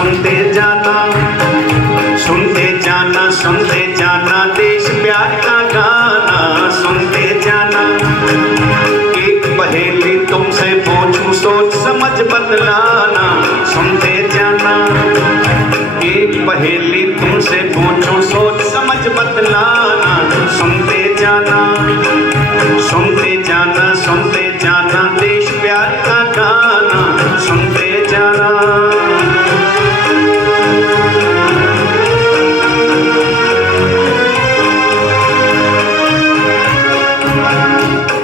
सुनते जाना, सुनते जाना, सुनते जाना देश प्यार का गाना, सुनते जाना। एक पहेली तुमसे पूछूं, सोच समझ बदलाना, सुनते जाना। एक पहेली तुमसे पूछूं, सोच समझ बदलाना, सुनते जाना, सुनते जाना, सुनते जाना देश प्यार का गाना, सुनते जाना।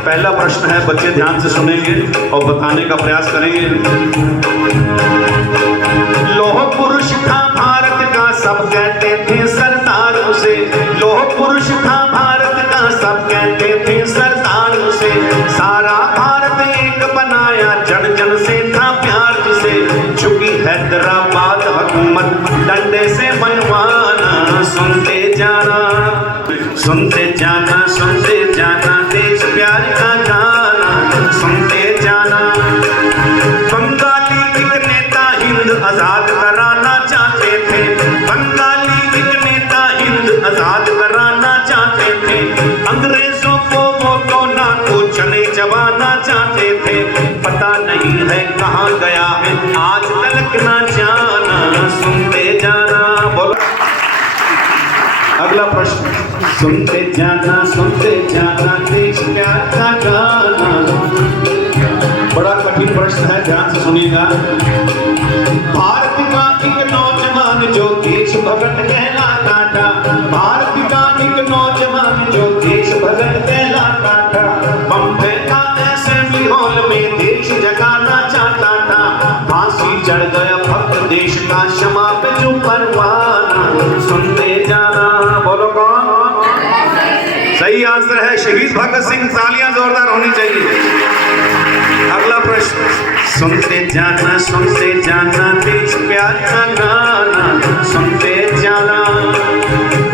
पहला प्रश्न है, बच्चे ध्यान से सुनेंगे और बताने का प्रयास करेंगे। लौह पुरुष था भारत का, सब कहते थे सरदार उसे। लौह पुरुष था भारत का, सब कहते थे सरदार उसे। सारा भारत एक बनाया, जन जन से था प्यार जिसे। झुकी हैदराबाद हुकूमत डंडे से मनवाना, सुनते जाना, सुनते जाना, सुनते जाना देश प्यार का गाना, सुनते जाना। बंगाली एक नेता हिंद आजाद कराना चाहते थे। बंगाली एक नेता हिंद आजाद कराना चाहते थे। अंग्रेजों को वो तो ना को चने चबाना चाहते थे। पता नहीं है कहाँ गया है आज तलक ना जाना, सुनते जाना। बोलो अगला प्रश्न, सुनते जाना, सुनते जाना देश प्यार का गाना। बड़ा कठिन प्रश्न है, ध्यान से सुनिएगा। भारत का एक नौजवान जो देश भगत कहलाता था। भारत का एक नौजवान जो देश भगत कहलाता था। बम्बई का असेंबली हॉल में देश जगाना चाहता था। फांसी चढ़ गया भक्त देश का, क्षमा पे जो परवाना, सुनते जाना। बोलो कौन? सही आंसर है शहीद भगत सिंह। तालियां जोरदार होनी चाहिए। अगला प्रश्न, सुनते जाना, सुनते जाना देश प्यार का गाना, सुनते जाना।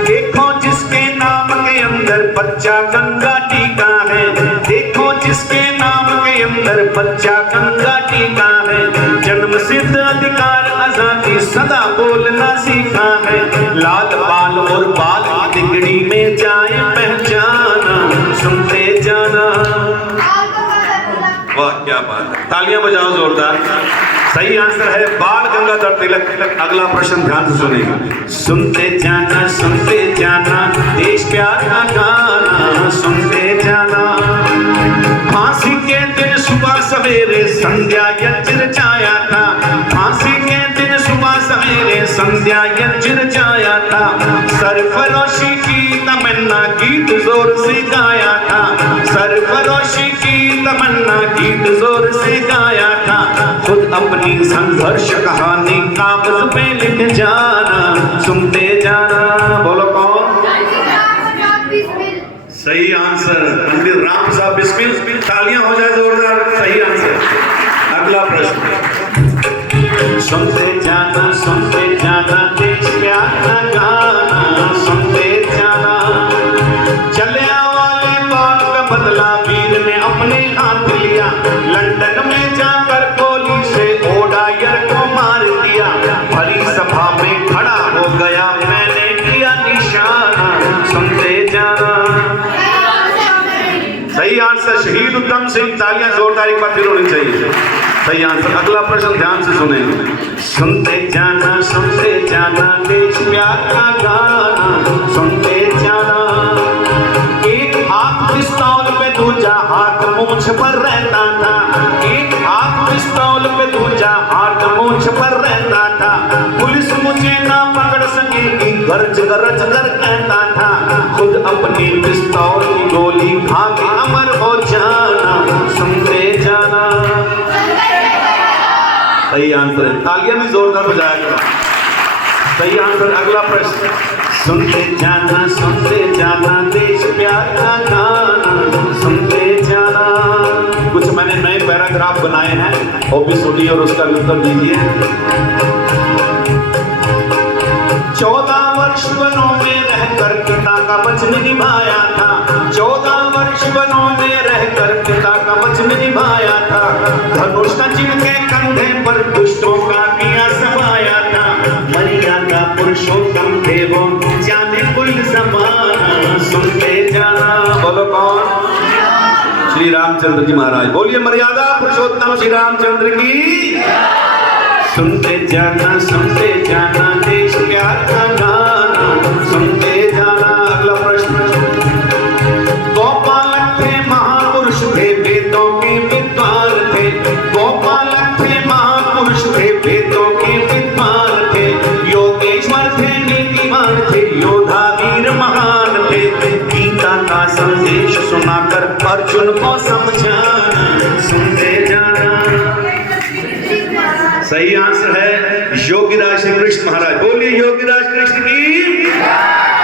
देखो जिसके नाम के अंदर बच्चा गंगा टीका है। देखो जिसके नाम के अंदर बच्चा गंगा टीका है। जन्म सिद्ध अधिकार आजादी सदा बोलना सीखा है। लाल बाल और बाल तिगड़ी में जाए पहचाना, सुनते जाना। वाह क्या बात है, तालियां बजाओ जोरदार। सही आंसर है बाल गंगाधर तिलक। अगला प्रश्न ध्यान से सुनिए। सुनते जाना, सुनते जाना देश प्यार का गाना, सुनते जाना। फांसी के दिन सुबह सवेरे संध्या यज्ञ रचाया था। फांसी के दिन सुबह सवेरे संध्या यज्ञ रचाया था। सरफरोशी की तमन्ना गीत जोर से गाया था। सरफरोशी की तमन्ना गीत जोर से गाया था। खुद अपनी संघर्ष कहानी कागज पे लिख जाना, सुनते जाना। बोलो कौन? सही आंसर पंडित राम साहब बिस्मिल। तालियां हो जाए जोरदार। सही आंसर। अगला प्रश्न, सुनते जाना, सुनते जाना देश प्यार का गाना, सुनते जाना। जलियांवाले बाग का बदला वीर ने अपने हाथ लिया। लंदन में जाकर गोली से ओडायर को मार दिया। भरी सभा में खड़ा हो गया, मैंने किया निशाना, सुनते जाना। सही आंसर शहीद उधम सिंह। तालियां जोरदार एक बार फिर होनी चाहिए। सही आंसर। अगला प्रश्न ध्यान से सुनेंगे। सुनते जाना, सुनते जाना देश प्यार का गाना, सुनते जाना। एक हाथ पिस्तौल पे दूजा हाथ मूंछ पर रहता था। एक हाथ पिस्तौल पे दूजा हाथ मूंछ पर रहता था। पुलिस मुझे ना पकड़ सकेगी गरज गरज कर कहता था। खुद अपनी पिस्तौल की गोली खा के अमर हो जाना, सुनते जाना। सही आंसर है। तालियां भी जोरदार बजाया करो। सही आंसर। अगला प्रश्न, सुनते जाना, सुनते जाना देश प्यार का गाना, सुनते जाना। कुछ मैंने नए पैराग्राफ बनाए हैं, वो भी सुनिए और उसका उत्तर दीजिए। 14 वर्ष वनों में रहकर पिता का वचन निभाया था। 14 वर्ष वनों में रहकर पिता का वचन निभाया था। धनुष का जिनके कंधे पर दुष्टों का किया समाया था। पुरुषोत्तम थे वो जाने कुल जमाना सुनते जाना। बोलो कौन? श्री रामचंद्र जी महाराज। बोलिए मर्यादा पुरुषोत्तम श्री रामचंद्र की। सुनते जाना देश प्यार का गाना सुनते जाना। अगला प्रश्न। गोपालक थे महापुरुष थे वेदों के विद्वान थे। गोपालक थे महापुरुष थे वेदों के विद्वान थे। योगेश्वर थे नीतिमान थे योद्धा वीर महान थे। गीता का संदेश सुनाकर अर्जुन को समझाना सुनते जाना। सही आंसर है योगीराज श्री कृष्ण महाराज। बोलिए योगीराज कृष्ण की।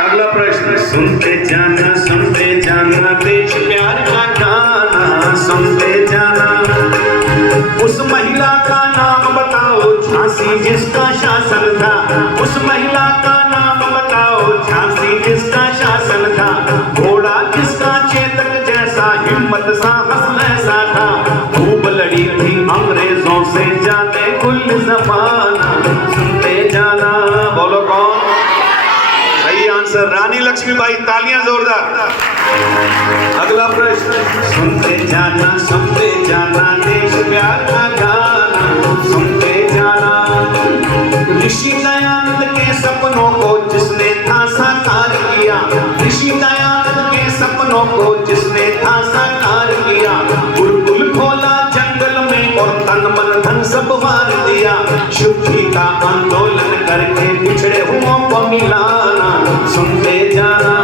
अगला प्रश्न। सुनते जाना देश प्यार का गाना सुनते जाना। उस महिला का नाम बताओ झांसी जिसका शासन था। उस महिला का नाम बताओ झांसी जिसका शासन था। घोड़ा जिसका चेतक जैसा हिम्मत साहस ऐसा था। खूब लड़ी थी अंग्रेजों से जाने कुल जमाना सुनते जाना। बोलो कौन? सही आंसर रानी लक्ष्मीबाई। तालियां जोरदार। अगला प्रश्न। सुनते जाना देश प्यार का गाना सुनते जाना। ऋषि दयानंद के सपनों को जिसने था साकार किया। ऋषि दयानंद के सपनों को जिसने था साकार किया। गुरुकुल खोला जंगल में और तन मन धन सब वार दिया। शुद्धि का आंदोलन करके पिछड़े हुओं को मिलाना सुनते जाना।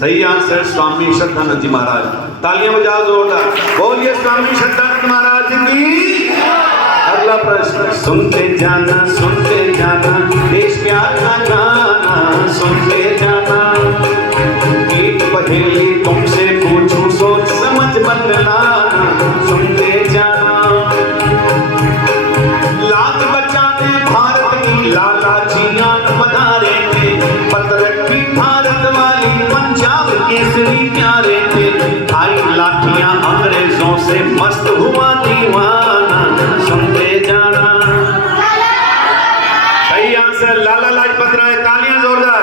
सही आंसर स्वामी श्रद्धानंद जी महाराज। तालियां बजाओ जोरदार। बोलिए स्वामी श्रद्धानंद महाराज की। अगला प्रश्न। सुनते जाना देश प्यार का गाना सुनते जाना। एक पहेली तुमसे पूछूं सोच समझ बदलाना सुनते जाना। लाज बचाने भारत की लाला जी आन पधारे थे। पतरखी भारत वाली पंजाब केसरी प्यारे थे। आई लाठियां अंग्रेजों से मस्त हुआ दीवाना सुनते जाना। सही आंसर लाला लाजपत राय। तालियां जोरदार।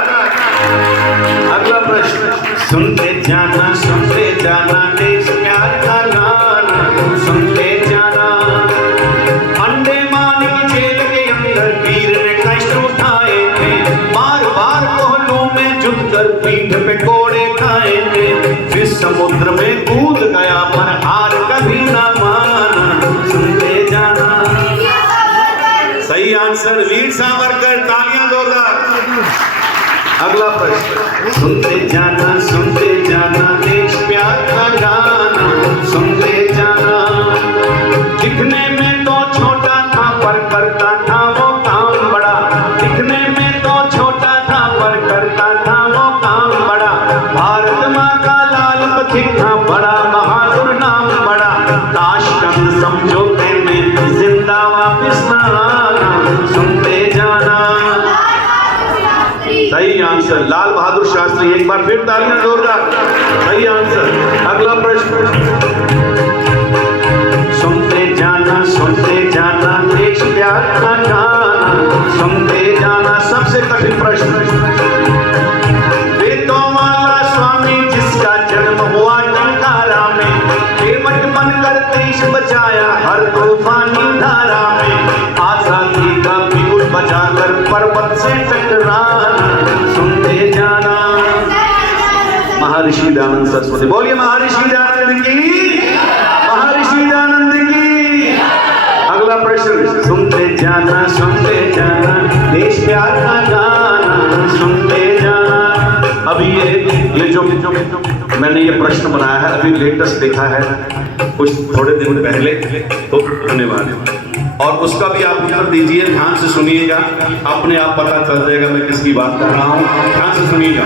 अगला प्रश्न। सुनते जाना देश प्यार का गाना सुनते जाना। अंडमान की जेल के अंदर वीर ने कष्ट उठाए थे। बार बार कोहलों में जुट कर पीठ पे कोड़े खाए थे। फिर समुद्र में कूद गया पर हार कभी ना माना सुनते जाना। सही आंसर वीर सावरकर। तालियां जोरदार। अगला प्रश्न। सुनते जाना देश प्यार का गाना सुनते जाना। दिखने में तो छोटा था पर करता था वो काम बड़ा। दिखने में तो छोटा था पर करता था वो काम बड़ा। भारत माँ का लाल पथिक था बड़ा बहादुर नाम बड़ा। ताशकंद समझौते में जिंदा वापिस न आना सुनते जाना। सही आंसर लाल बहादुर शास्त्री। एक बार फिर तालियां जोरदार। सही आंसर। अगला प्रश्न। सुनते जाना देश प्यार का गाना सुनते जाना। सबसे कठिन प्रश्न। वेदों वाला स्वामी जिसका जन्म हुआ टंकारा में। केवट बनकर देश बचाया हर तूफानी धारा में। आजादी का बिगुल बजाकर पर्वत से टकराना सुनते जाना। महर्षि दयानंद सरस्वती। बोलिए महर्षि दयानंद की। महर्षि दयानंद की। अगला प्रश्न। सुनते जाना देश प्यार का गाना सुनते जाना। अभी ये जो मैंने ये प्रश्न बनाया है अभी लेटेस्ट देखा है कुछ थोड़े दिन पहले तो धन्यवाद। और उसका भी आप उत्तर दीजिए। ध्यान से सुनिएगा अपने आप पता चल जाएगा मैं किसकी बात कर रहा हूँ। ध्यान से सुनिएगा।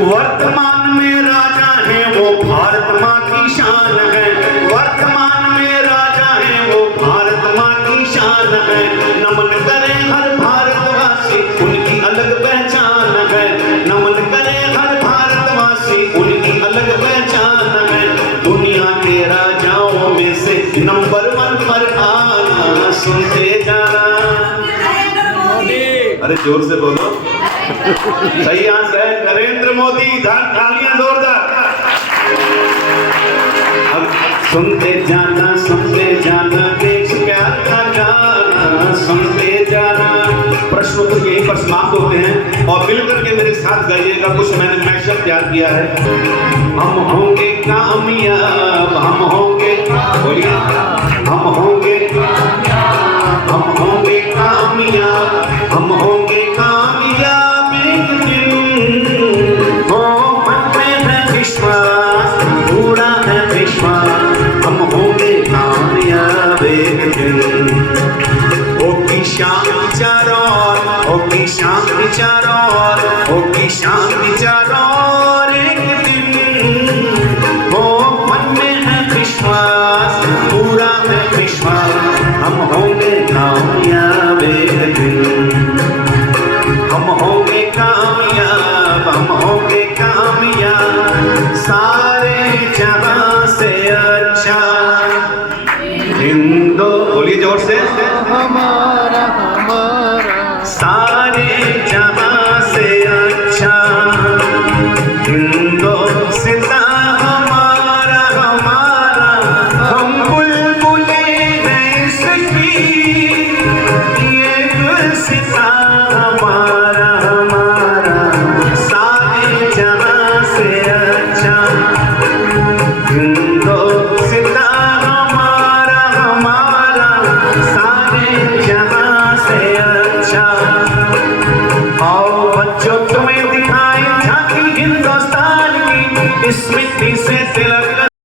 वर्तमान में राजा है वो भारत माँ की शान है। वर्तमान में राजा है वो भारत माँ की शान है। नमन करे हर भारतवासी उनकी अलग अरे जोर से बोलो। सही आंसर है नरेंद्र मोदी। तालियां जोरदार। अब सुनते जाना देश प्यार का गाना, सुनते जाना। प्रश्न तो यहीं पर समाप्त होते हैं और मिलकर के मेरे साथ गाइएगा। कुछ मैंने मैशअप तैयार किया है। हम होंगे कामयाब, हम होंगे, बोलिए, हम होंगे कामयाब, हम होंगे कामयाब, हम होंगे कामयाब एक दिन। हो मन में है विश्वास, पूरा है विश्वास, हम होंगे कामयाब एक दिन। होगी शांति चारों ओर, होगी शांति चारों ओर, होगी शांति चारों ओर एक दिन। हो मन में है विश्वास, पूरा है विश्वास, हम होंगे कामयाब एक दिन। हम होंगे कामयाब, हम होंगे कामयाब, सारे जहां से अच्छा हिंदो, बोलिए जोर से, हमारा सारे जहां से अच्छा हिंदुस्तान हमारा, हमारा। हम बुलबुले हैं इसकी, ये गुलसितान हमारा, हमारा। सारे जहां से अच्छा हिंदुस्तान हमारा, हमारा। सारे जहां से अच्छा। आओ बच्चों तुम्हें दिखाएं झांकी हिंदुस्तान की, इसमें